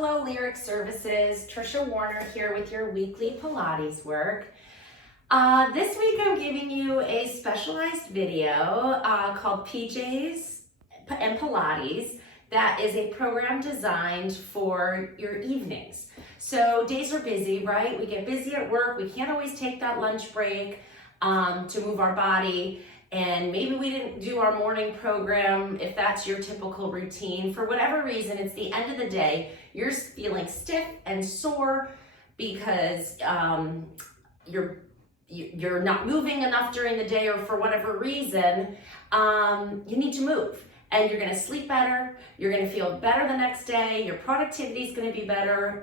Hello, Lyric Services. Trisha Warner here with your weekly Pilates work. This week I'm giving you a specialized video called PJs and Pilates. That is a program designed for your evenings. So days are busy, right? We get busy at work. We can't always take that lunch break to move our body. And maybe we didn't do our morning program if that's your typical routine. For whatever reason, it's the end of the day. You're feeling stiff and sore because you're not moving enough during the day, or for whatever reason, you need to move. And you're gonna sleep better, you're gonna feel better the next day, your productivity is gonna be better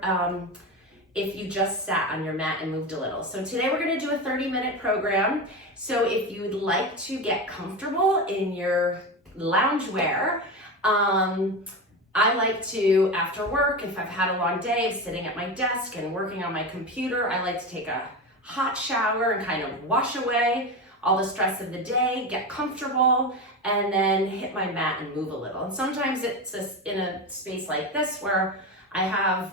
if you just sat on your mat and moved a little. So today we're gonna do a 30-minute program. So if you'd like to get comfortable in your loungewear, I like to, after work, if I've had a long day of sitting at my desk and working on my computer, I like to take a hot shower and kind of wash away all the stress of the day, get comfortable, and then hit my mat and move a little. And sometimes it's in a space like this where I have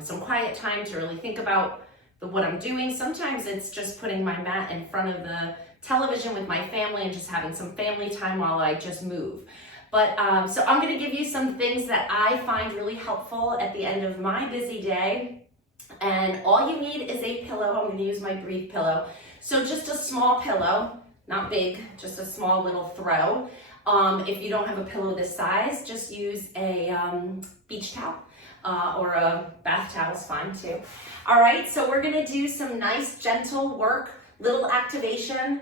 some quiet time to really think about what I'm doing. Sometimes it's just putting my mat in front of the television with my family and just having some family time while I just move. But so I'm gonna give you some things that I find really helpful at the end of my busy day. And all you need is a pillow. I'm gonna use my Breathe pillow. So just a small pillow, not big, just a small little throw. If you don't have a pillow this size, just use a beach towel or a bath towel is fine too. All right, so we're gonna do some nice gentle work, little activation,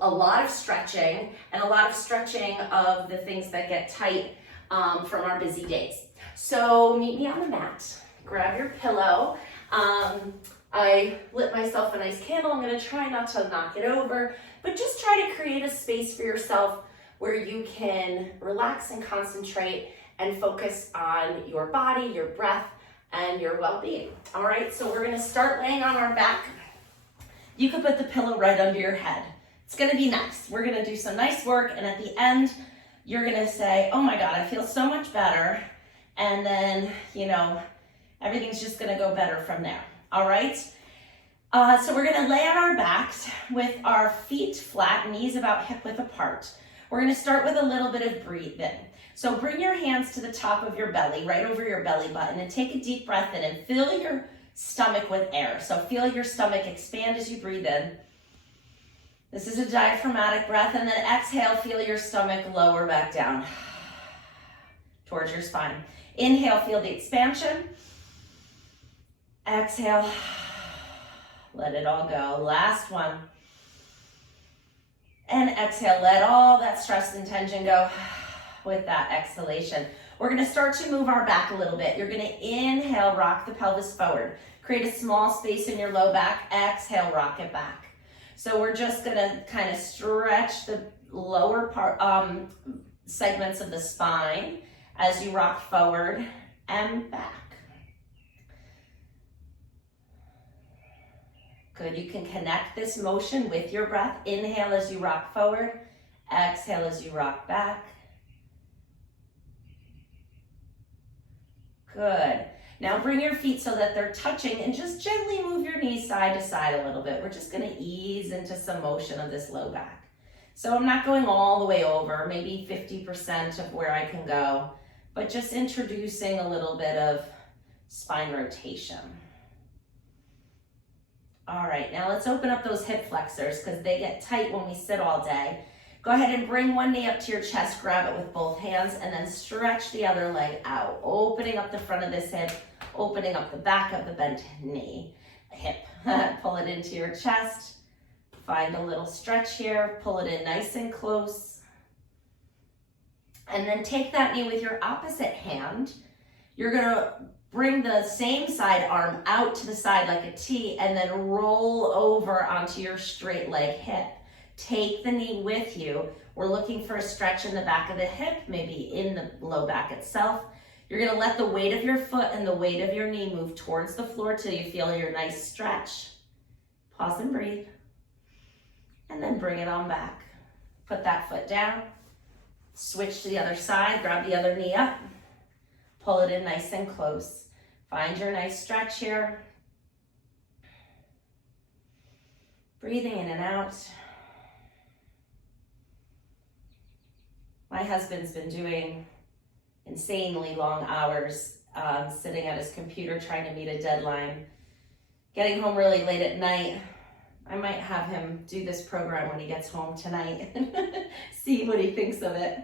a lot of stretching, and a lot of stretching of the things that get tight from our busy days. So meet me on the mat, grab your pillow. I lit myself a nice candle. I'm gonna try not to knock it over, but just try to create a space for yourself where you can relax and concentrate and focus on your body, your breath, and your well-being. All right, so we're gonna start laying on our back. You could put the pillow right under your head. It's gonna be nice. We're gonna do some nice work, and at the end, you're gonna say, oh my God, I feel so much better. And then, everything's just gonna go better from there, all right? So we're gonna lay on our backs with our feet flat, knees about hip width apart. We're gonna start with a little bit of breathing. So bring your hands to the top of your belly, right over your belly button, and take a deep breath in and fill your stomach with air. So feel your stomach expand as you breathe in. This is a diaphragmatic breath, and then exhale, feel your stomach lower back down towards your spine. Inhale, feel the expansion. Exhale, let it all go. Last one. And exhale, let all that stress and tension go with that exhalation. We're gonna start to move our back a little bit. You're gonna inhale, rock the pelvis forward. Create a small space in your low back. Exhale, rock it back. So we're just gonna kind of stretch the lower part, segments of the spine as you rock forward and back. Good, you can connect this motion with your breath. Inhale as you rock forward, exhale as you rock back. Good. Now bring your feet so that they're touching and just gently move your knees side to side a little bit. We're just gonna ease into some motion of this low back. So I'm not going all the way over, maybe 50% of where I can go, but just introducing a little bit of spine rotation. All right, now let's open up those hip flexors because they get tight when we sit all day. Go ahead and bring one knee up to your chest, grab it with both hands, and then stretch the other leg out, opening up the front of this hip, opening up the back of the bent hip. Pull it into your chest, find a little stretch here, pull it in nice and close. And then take that knee with your opposite hand. You're gonna bring the same side arm out to the side like a T and then roll over onto your straight leg hip. Take the knee with you. We're looking for a stretch in the back of the hip, maybe in the low back itself. You're gonna let the weight of your foot and the weight of your knee move towards the floor till you feel your nice stretch. Pause and breathe. And then bring it on back. Put that foot down. Switch to the other side, grab the other knee up. Pull it in nice and close. Find your nice stretch here. Breathing in and out. My husband's been doing insanely long hours, sitting at his computer trying to meet a deadline, getting home really late at night. I might have him do this program when he gets home tonight and see what he thinks of it.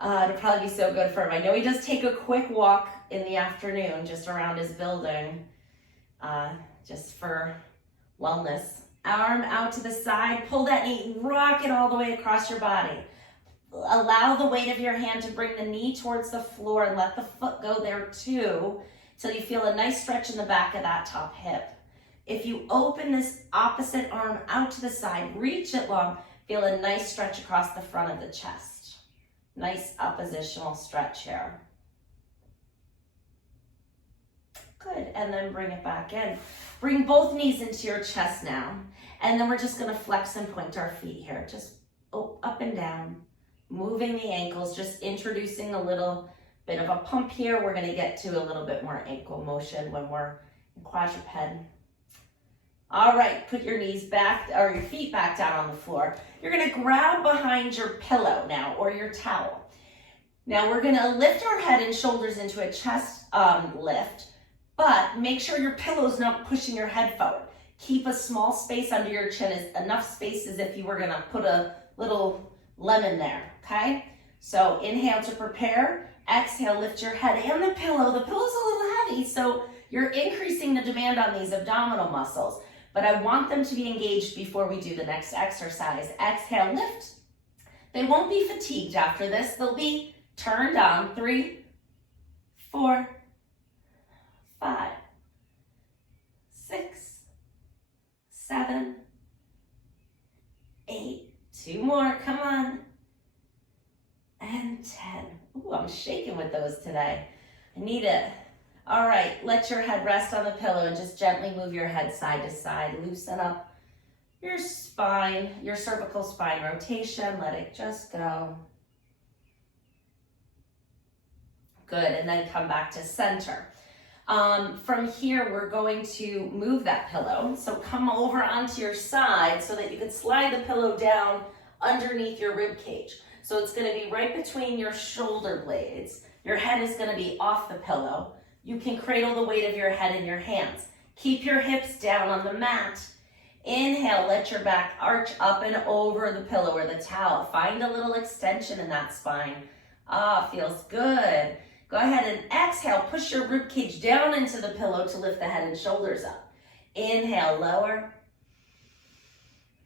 It'll probably be so good for him. I know he does take a quick walk in the afternoon just around his building, just for wellness. Arm out to the side, pull that knee, rock it all the way across your body. Allow the weight of your hand to bring the knee towards the floor and let the foot go there too, till you feel a nice stretch in the back of that top hip. If you open this opposite arm out to the side, reach it long, feel a nice stretch across the front of the chest. Nice oppositional stretch here. Good, and then bring it back in. Bring both knees into your chest now. And then we're just gonna flex and point our feet here. Just up and down, moving the ankles, just introducing a little bit of a pump here. We're gonna get to a little bit more ankle motion when we're in quadruped. All right, put your knees back, or your feet back down on the floor. You're gonna grab behind your pillow now, or your towel. Now we're gonna lift our head and shoulders into a chest lift, but make sure your pillow's not pushing your head forward. Keep a small space under your chin, enough space as if you were gonna put a little lemon there, okay? So inhale to prepare, exhale, lift your head and the pillow. The pillow's a little heavy, so you're increasing the demand on these abdominal muscles, but I want them to be engaged before we do the next exercise. Exhale, lift. They won't be fatigued after this. They'll be turned on. 3, 4, 5, 6, 7, 8. 2 more, come on. And 10. Ooh, I'm shaking with those today. I need it. All right, let your head rest on the pillow and just gently move your head side to side. Loosen up your spine, your cervical spine rotation. Let it just go. Good, and then come back to center. From here, we're going to move that pillow. So come over onto your side so that you can slide the pillow down underneath your rib cage. So it's gonna be right between your shoulder blades. Your head is gonna be off the pillow. You can cradle the weight of your head in your hands. Keep your hips down on the mat. Inhale, let your back arch up and over the pillow or the towel. Find a little extension in that spine. Ah, feels good. Go ahead and exhale, push your rib cage down into the pillow to lift the head and shoulders up. Inhale, lower.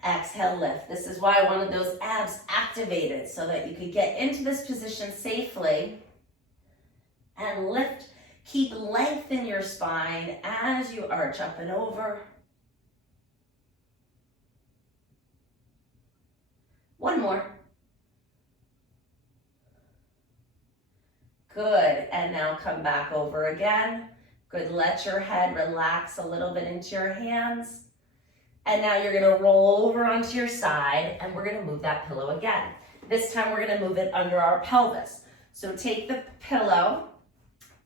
Exhale, lift. This is why I wanted those abs activated so that you could get into this position safely and lift. Keep length in your spine as you arch up and over. One more. Good, and now come back over again. Good, let your head relax a little bit into your hands. And now you're gonna roll over onto your side and we're gonna move that pillow again. This time we're gonna move it under our pelvis. So take the pillow,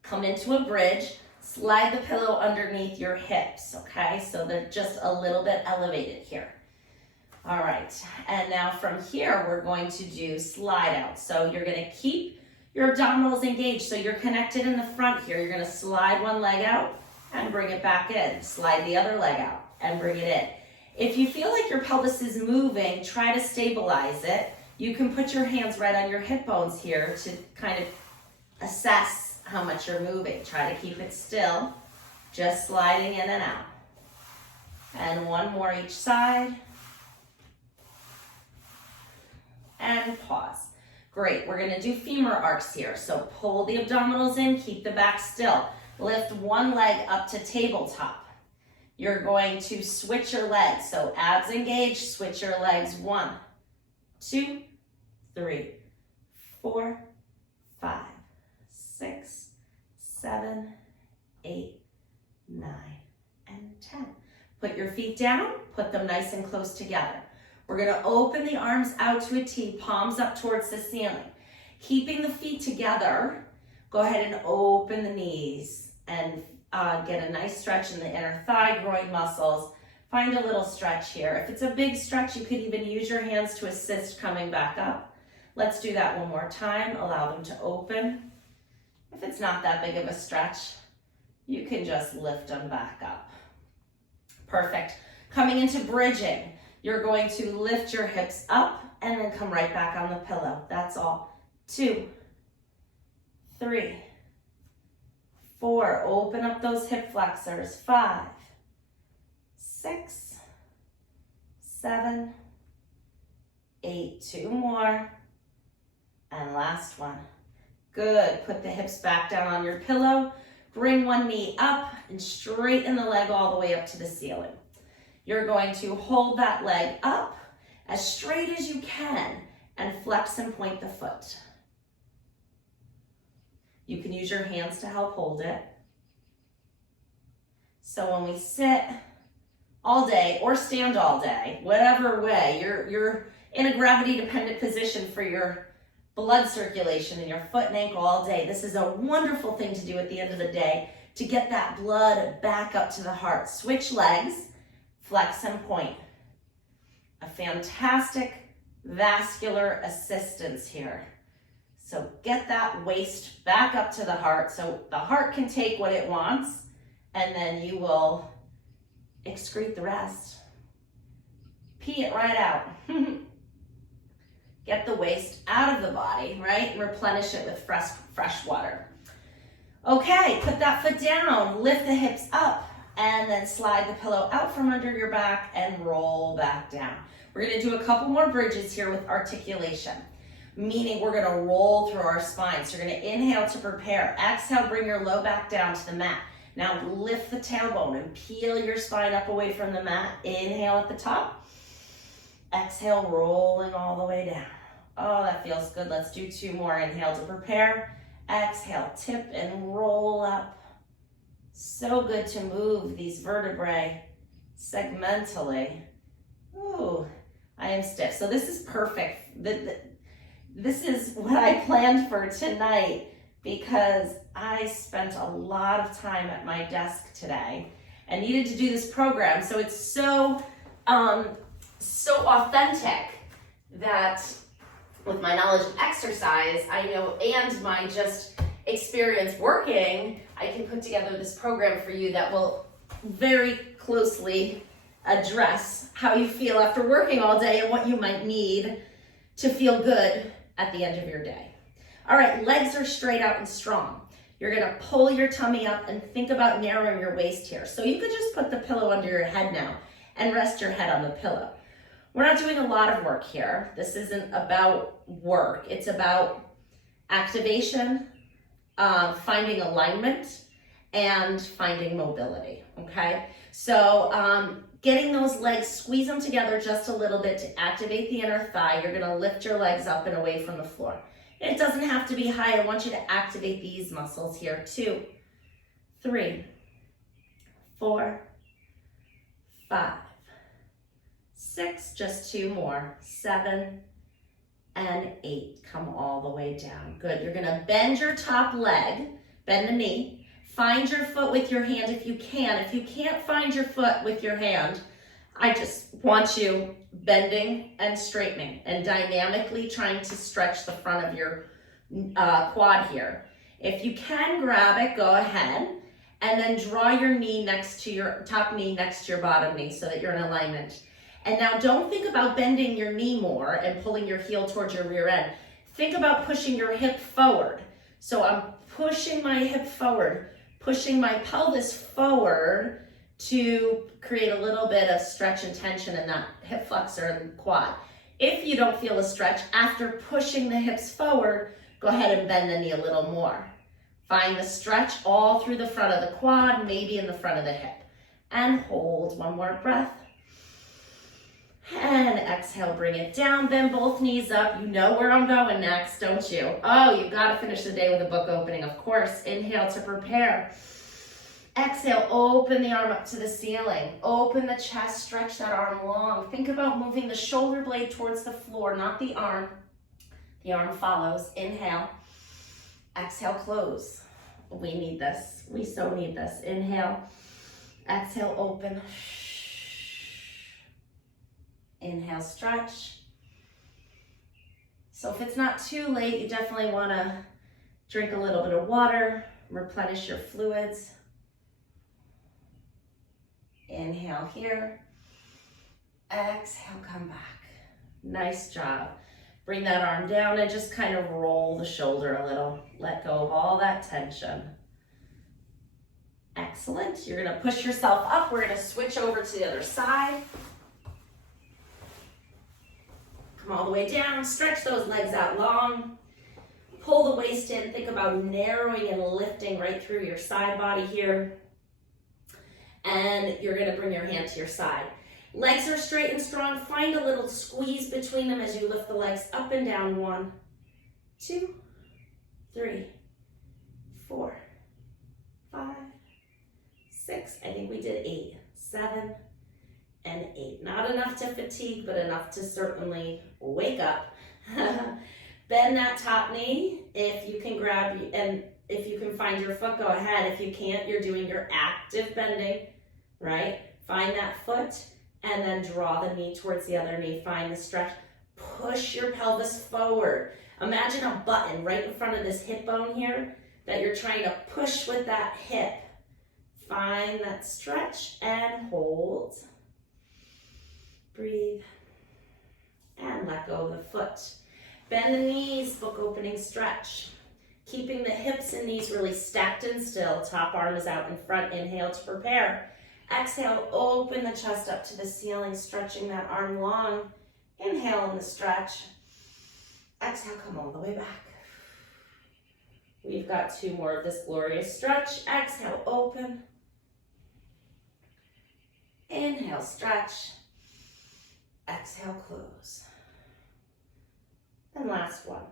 come into a bridge, slide the pillow underneath your hips, okay? So they're just a little bit elevated here. All right, and now from here, we're going to do slide out. So you're gonna keep your abdominals engaged, so you're connected in the front here. You're gonna slide one leg out and bring it back in. Slide the other leg out and bring it in. If you feel like your pelvis is moving, try to stabilize it. You can put your hands right on your hip bones here to kind of assess how much you're moving. Try to keep it still, just sliding in and out. And one more each side. And pause. Great, we're gonna do femur arcs here. So pull the abdominals in, keep the back still. Lift one leg up to tabletop. You're going to switch your legs. So abs engaged, switch your legs. 1, 2, 3, 4, 5, 6, 7, 8, 9, and 10. Put your feet down, put them nice and close together. We're gonna open the arms out to a T, palms up towards the ceiling. Keeping the feet together, go ahead and open the knees and Get a nice stretch in the inner thigh, groin muscles. Find a little stretch here. If it's a big stretch, you could even use your hands to assist coming back up. Let's do that one more time. Allow them to open. If it's not that big of a stretch, you can just lift them back up. Perfect. Coming into bridging, you're going to lift your hips up and then come right back on the pillow. That's all. 2, 3, 4. Open up those hip flexors. 5, 6, 7, 8. 2 more. And last one. Good. Put the hips back down on your pillow. Bring one knee up and straighten the leg all the way up to the ceiling. You're going to hold that leg up as straight as you can and flex and point the foot. You can use your hands to help hold it. So when we sit all day or stand all day, whatever way, you're in a gravity dependent position for your blood circulation in your foot and ankle all day. This is a wonderful thing to do at the end of the day to get that blood back up to the heart. Switch legs, flex and point. A fantastic vascular assistance here. So get that waist back up to the heart so the heart can take what it wants, and then you will excrete the rest. Pee it right out. Get the waste out of the body, right? And replenish it with fresh water. Okay, put that foot down, lift the hips up, and then slide the pillow out from under your back and roll back down. We're gonna do a couple more bridges here with articulation, meaning we're gonna roll through our spine. So you're gonna inhale to prepare. Exhale, bring your low back down to the mat. Now lift the tailbone and peel your spine up away from the mat. Inhale at the top. Exhale, rolling all the way down. Oh, that feels good. Let's do 2 more. Inhale to prepare. Exhale, tip and roll up. So good to move these vertebrae segmentally. Ooh, I am stiff. So this is perfect. This is what I planned for tonight because I spent a lot of time at my desk today and needed to do this program. So it's so authentic that with my knowledge of exercise, I know, and my just experience working, I can put together this program for you that will very closely address how you feel after working all day and what you might need to feel good at the end of your day. All right, legs are straight out and strong. You're gonna pull your tummy up and think about narrowing your waist here. So you could just put the pillow under your head now and rest your head on the pillow. We're not doing a lot of work here. This isn't about work. It's about activation, finding alignment, and finding mobility, okay? So getting those legs, squeeze them together just a little bit to activate the inner thigh. You're gonna lift your legs up and away from the floor. It doesn't have to be high. I want you to activate these muscles here. 2, 3, 4, 5, 6, just 2 more, 7, and 8. Come all the way down. Good. You're gonna bend your top leg, bend the knee, find your foot with your hand if you can. If you can't find your foot with your hand, I just want you bending and straightening and dynamically trying to stretch the front of your quad here. If you can grab it, go ahead, and then draw your knee next to your top knee next to your bottom knee so that you're in alignment. And now don't think about bending your knee more and pulling your heel towards your rear end. Think about pushing your hip forward. So I'm pushing my hip forward, pushing my pelvis forward to create a little bit of stretch and tension in that hip flexor and quad. If you don't feel a stretch, after pushing the hips forward, go ahead and bend the knee a little more. Find the stretch all through the front of the quad, maybe in the front of the hip. And hold 1 more breath. And exhale, bring it down, bend both knees up. You know where I'm going next, don't you? Oh, you gotta finish the day with a book opening, of course. Inhale to prepare. Exhale, open the arm up to the ceiling. Open the chest, stretch that arm long. Think about moving the shoulder blade towards the floor, not the arm. The arm follows. Inhale. Exhale, close. We need this. We so need this. Inhale, exhale, open. Inhale, stretch. So if it's not too late, you definitely want to drink a little bit of water, replenish your fluids. Inhale here. Exhale, come back. Nice job. Bring that arm down and just kind of roll the shoulder a little. Let go of all that tension. Excellent. You're going to push yourself up. We're going to switch over to the other side. Come all the way down. Stretch those legs out long. Pull the waist in. Think about narrowing and lifting right through your side body here. And you're going to bring your hand to your side. Legs are straight and strong. Find a little squeeze between them as you lift the legs up and down. 1, 2, 3, 4, 5, 6. I think we did 8, 7, and 8. Not enough to fatigue, but enough to certainly wake up. Bend that top knee. If you can grab, and if you can find your foot, go ahead. If you can't, you're doing your active bending, right? Find that foot. And then draw the knee towards the other knee. Find the stretch. Push your pelvis forward. Imagine a button right in front of this hip bone here that you're trying to push with that hip. Find that stretch and hold. Breathe. And let go of the foot. Bend the knees, book opening stretch. Keeping the hips and knees really stacked and still. Top arm is out in front. Inhale to prepare. Exhale, open the chest up to the ceiling, stretching that arm long. Inhale in the stretch. Exhale, come all the way back. We've got 2 more of this glorious stretch. Exhale, open. Inhale, stretch. Exhale, close. And last one.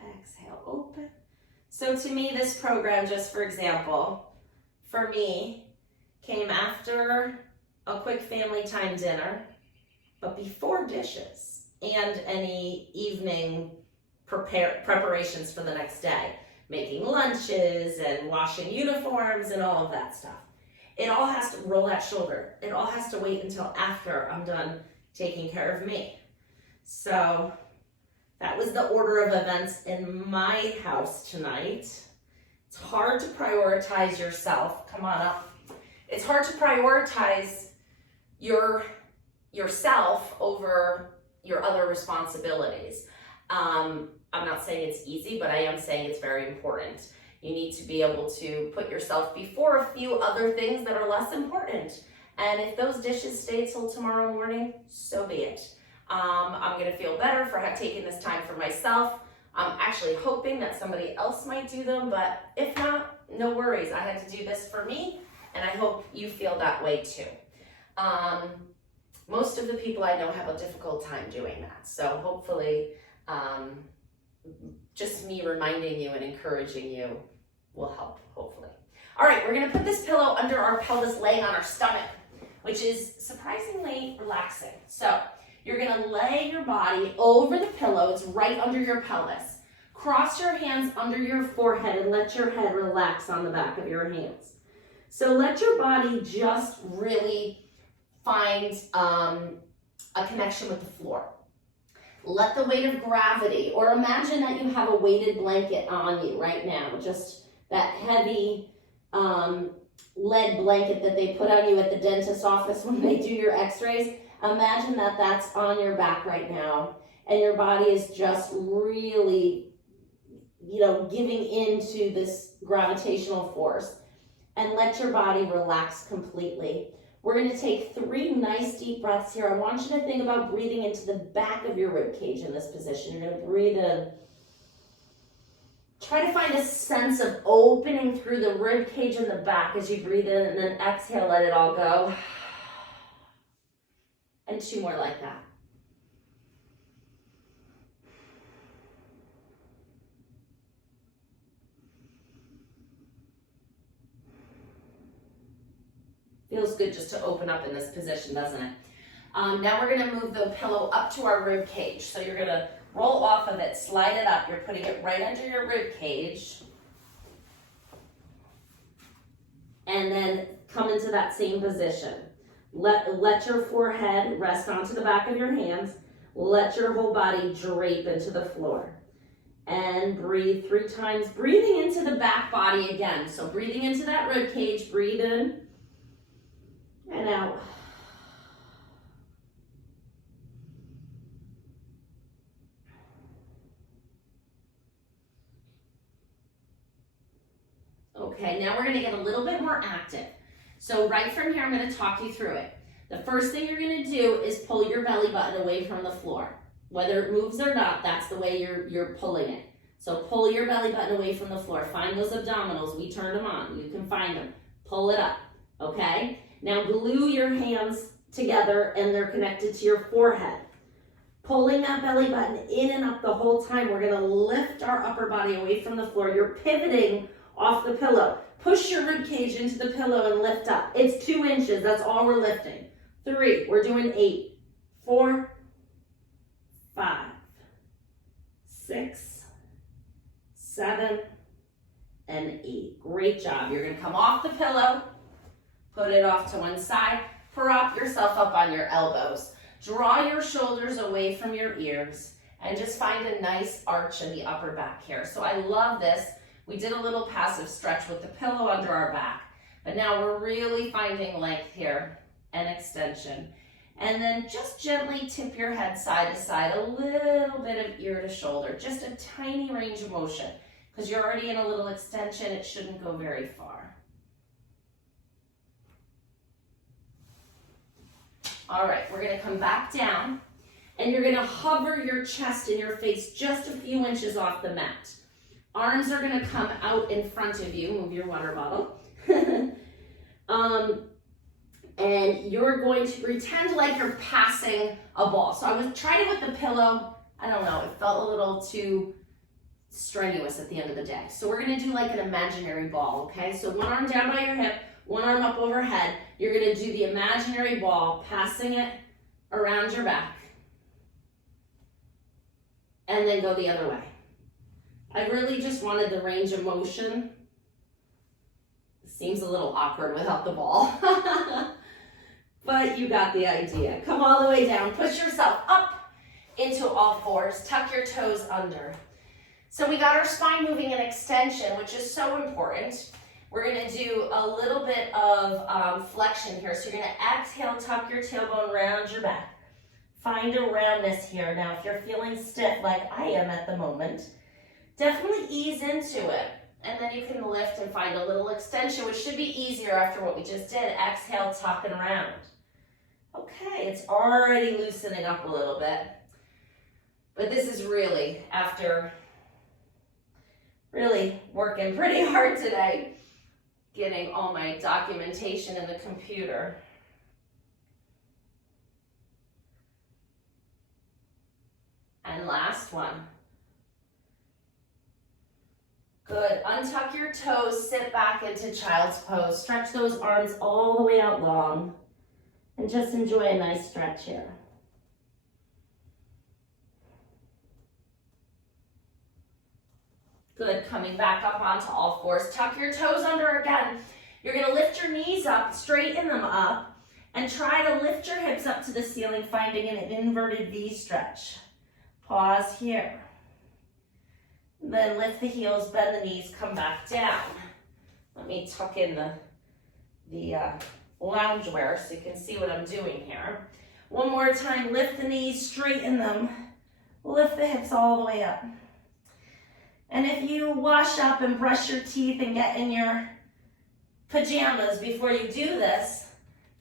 Exhale, open. So to me, this program, just for example, for me, came after a quick family time dinner, but before dishes and any evening preparations for the next day, making lunches and washing uniforms and all of that stuff. It all has to roll that shoulder. It all has to wait until after I'm done taking care of me. So that was the order of events in my house tonight. It's hard to prioritize yourself. Come on up. It's hard to prioritize yourself over your other responsibilities. I'm not saying it's easy, but I am saying it's very important. You need to be able to put yourself before a few other things that are less important. And if those dishes stay till tomorrow morning, so be it. I'm going to feel better for taking this time for myself. I'm actually hoping that somebody else might do them, but if not, no worries. I had to do this for me, and I hope you feel that way too. Most of the people I know have a difficult time doing that, so hopefully just me reminding you and encouraging you will help, hopefully. All right, we're going to put this pillow under our pelvis, laying on our stomach, which is surprisingly relaxing. So you're going to lay your body over the pillow. It's right under your pelvis. Cross your hands under your forehead and let your head relax on the back of your hands. So let your body just really find a connection with the floor. Let the weight of gravity, or imagine that you have a weighted blanket on you right now, just that heavy lead blanket that they put on you at the dentist's office when they do your x-rays. Imagine that that's on your back right now, and your body is just really, giving into this gravitational force. And let your body relax completely. We're going to take 3 nice deep breaths here. I want you to think about breathing into the back of your rib cage in this position. You're going to breathe in. Try to find a sense of opening through the rib cage in the back as you breathe in, and then exhale, let it all go. And 2 more like that. Feels good just to open up in this position, doesn't it? Now we're going to move the pillow up to our rib cage. So you're going to roll off of it, slide it up. You're putting it right under your rib cage. And then come into that same position. Let your forehead rest onto the back of your hands. Let your whole body drape into the floor. And breathe 3 times, breathing into the back body again. So breathing into that rib cage, breathe in and out. Okay, now we're gonna get a little bit more active. So right from here, I'm gonna talk you through it. The first thing you're gonna do is pull your belly button away from the floor. Whether it moves or not, that's the way you're pulling it. So pull your belly button away from the floor. Find those abdominals. We turned them on. You can find them. Pull it up, okay? Now glue your hands together and they're connected to your forehead. Pulling that belly button in and up the whole time. We're gonna lift our upper body away from the floor. You're pivoting off the pillow. Push your rib cage into the pillow and lift up. It's 2 inches. That's all we're lifting. 3. We're doing 8. 4. 5. 6. 7 and 8. Great job. You're going to come off the pillow, put it off to one side, prop yourself up on your elbows. Draw your shoulders away from your ears and just find a nice arch in the upper back here. So I love this. We did a little passive stretch with the pillow under our back, but now we're really finding length here and extension. And then just gently tip your head side to side, a little bit of ear to shoulder, just a tiny range of motion. Because you're already in a little extension, it shouldn't go very far. All right, we're gonna come back down and you're gonna hover your chest and your face just a few inches off the mat. Arms are gonna come out in front of you. Move your water bottle. And you're going to pretend like you're passing a ball. So I was trying it with the pillow. I don't know, it felt a little too strenuous at the end of the day. So we're gonna do like an imaginary ball, okay? So one arm down by your hip, one arm up overhead. You're gonna do the imaginary ball, passing it around your back. And then go the other way. I really just wanted the range of motion. It seems a little awkward without the ball. But you got the idea. Come all the way down, push yourself up into all fours, tuck your toes under. So we got our spine moving in extension, which is so important. We're gonna do a little bit of flexion here. So you're gonna exhale, tuck your tailbone around your back. Find a roundness here. Now, if you're feeling stiff like I am at the moment, definitely ease into it. And then you can lift and find a little extension, which should be easier after what we just did. Exhale, tuck and round. Okay, it's already loosening up a little bit. But this is really after really working pretty hard today, getting all my documentation in the computer. And last one. Good. Untuck your toes, sit back into child's pose. Stretch those arms all the way out long. And just enjoy a nice stretch here. Good. Coming back up onto all fours. Tuck your toes under again. You're going to lift your knees up, straighten them up, and try to lift your hips up to the ceiling, finding an inverted V stretch. Pause here. Then lift the heels, bend the knees, come back down. Let me tuck in the loungewear so you can see what I'm doing here. One more time, lift the knees, straighten them. Lift the hips all the way up. And if you wash up and brush your teeth and get in your pajamas before you do this,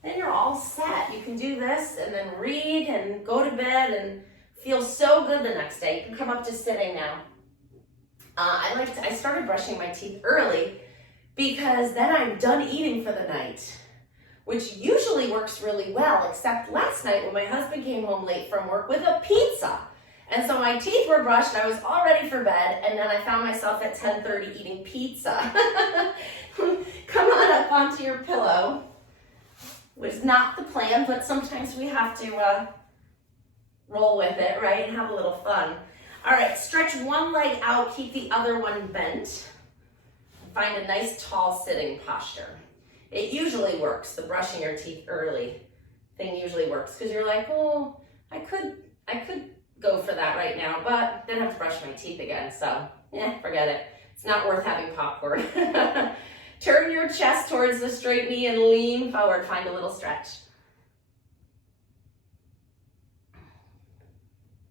then you're all set. You can do this and then read and go to bed and feel so good the next day. You can come up to sitting now. I started brushing my teeth early because then I'm done eating for the night, which usually works really well, except last night when my husband came home late from work with a pizza. And so my teeth were brushed, I was all ready for bed, and then I found myself at 10:30 eating pizza. Come on up onto your pillow, which is not the plan, but sometimes we have to roll with it, right, and have a little fun. All right, stretch one leg out, keep the other one bent. Find a nice tall sitting posture. It usually works, the brushing your teeth early thing usually works, because you're like, oh, I could go for that right now, but then I have to brush my teeth again, so forget it. It's not worth having popcorn. Turn your chest towards the straight knee and lean forward. Find a little stretch.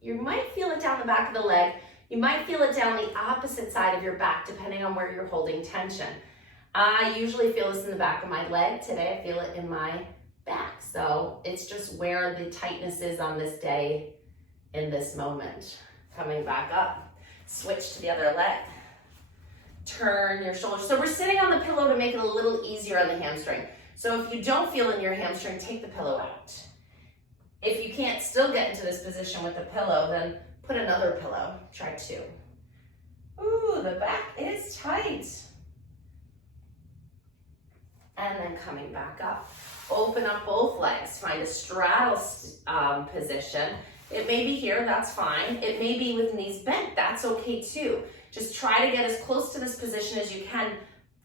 You might feel it down the back of the leg. You might feel it down the opposite side of your back, depending on where you're holding tension. I usually feel this in the back of my leg. Today I feel it in my back. So it's just where the tightness is on this day in this moment. Coming back up. Switch to the other leg. Turn your shoulders. So we're sitting on the pillow to make it a little easier on the hamstring. So if you don't feel in your hamstring, take the pillow out. If you can't still get into this position with the pillow, then put another pillow. Try two. Ooh, the back is tight. And then coming back up. Open up both legs. Find a straddle position. It may be here, that's fine. It may be with knees bent, that's okay too. Just try to get as close to this position as you can,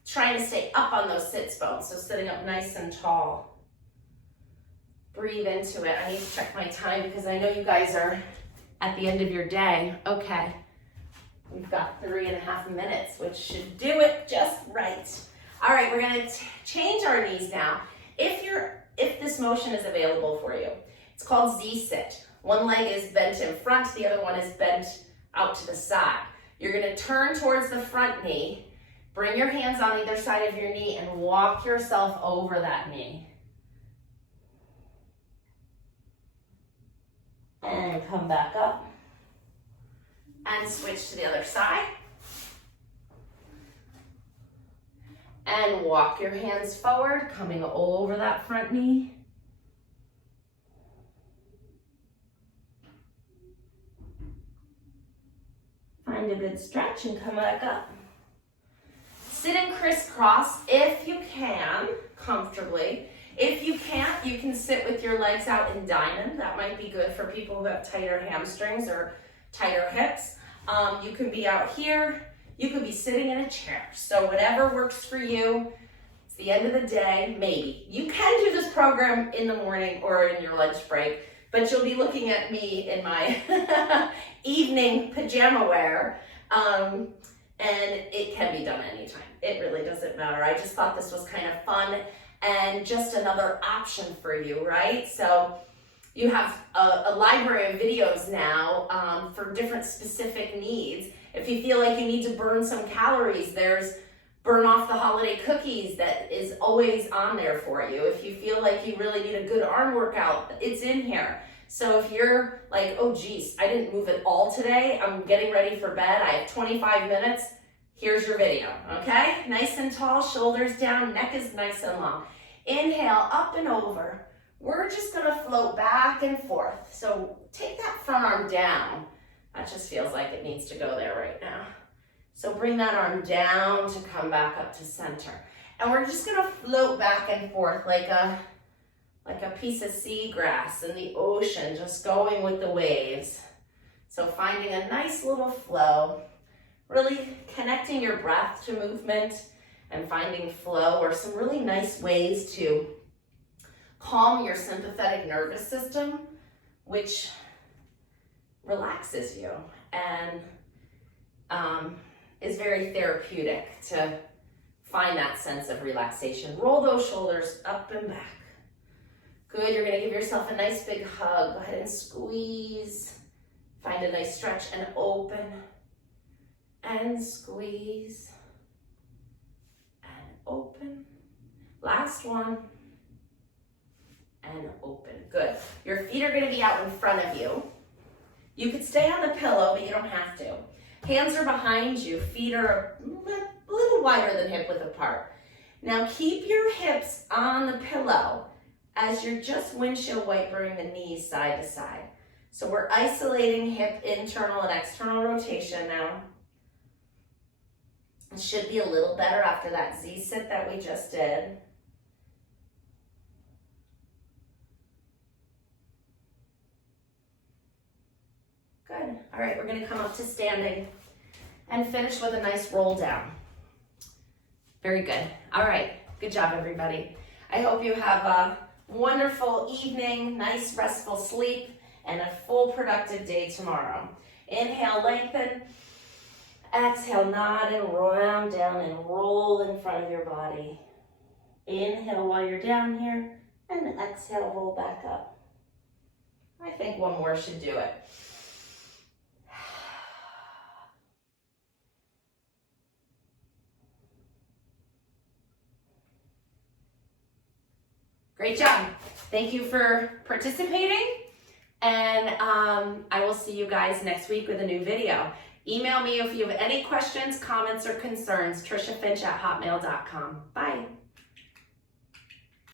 trying to stay up on those sits bones, so sitting up nice and tall. Breathe into it. I need to check my time because I know you guys are at the end of your day. Okay, we've got 3.5 minutes, which should do it just right. All right, we're gonna change our knees now. If this motion is available for you, it's called Z-sit. One leg is bent in front, the other one is bent out to the side. You're gonna turn towards the front knee, bring your hands on either side of your knee and walk yourself over that knee. And come back up. And switch to the other side. And walk your hands forward, coming over that front knee. Find a good stretch and come back up. Sit in crisscross if you can, comfortably. If you can't, you can sit with your legs out in diamond. That might be good for people who have tighter hamstrings or tighter hips. You can be out here. You could be sitting in a chair. So whatever works for you. It's the end of the day, maybe. You can do this program in the morning or in your lunch break, but you'll be looking at me in my evening pajama wear. And it can be done anytime. It really doesn't matter. I just thought this was kind of fun and just another option for you, right? So you have a library of videos now for different specific needs. If you feel like you need to burn some calories, there's Burn Off the Holiday Cookies that is always on there for you. If you feel like you really need a good arm workout, it's in here. So if you're like, oh geez, I didn't move at all today, I'm getting ready for bed, I have 25 minutes, here's your video, okay? Nice and tall, shoulders down, neck is nice and long. Inhale, up and over. We're just gonna float back and forth. So take that front arm down. That just feels like it needs to go there right now. So bring that arm down to come back up to center. And we're just gonna float back and forth like a piece of seagrass in the ocean, just going with the waves. So finding a nice little flow, really connecting your breath to movement and finding flow are some really nice ways to calm your sympathetic nervous system, which relaxes you and is very therapeutic to find that sense of relaxation. Roll those shoulders up and back. Good, you're gonna give yourself a nice big hug. Go ahead and squeeze. Find a nice stretch and open. And squeeze. And open. Last one. And open. Good. Your feet are gonna be out in front of you. You could stay on the pillow, but you don't have to. Hands are behind you. Feet are a little wider than hip width apart. Now keep your hips on the pillow as you're just windshield wipering the knees side to side. So we're isolating hip internal and external rotation now. It should be a little better after that Z-sit that we just did. Good. All right, we're gonna come up to standing and finish with a nice roll down. Very good. All right, good job, everybody. I hope you have a wonderful evening, nice restful sleep, and a full productive day tomorrow. Inhale, lengthen. Exhale, nod and round down and roll in front of your body. Inhale while you're down here, and exhale, roll back up. I think one more should do it. Great job. Thank you for participating, and I will see you guys next week with a new video. Email me if you have any questions, comments, or concerns, triciafinch@hotmail.com. Bye.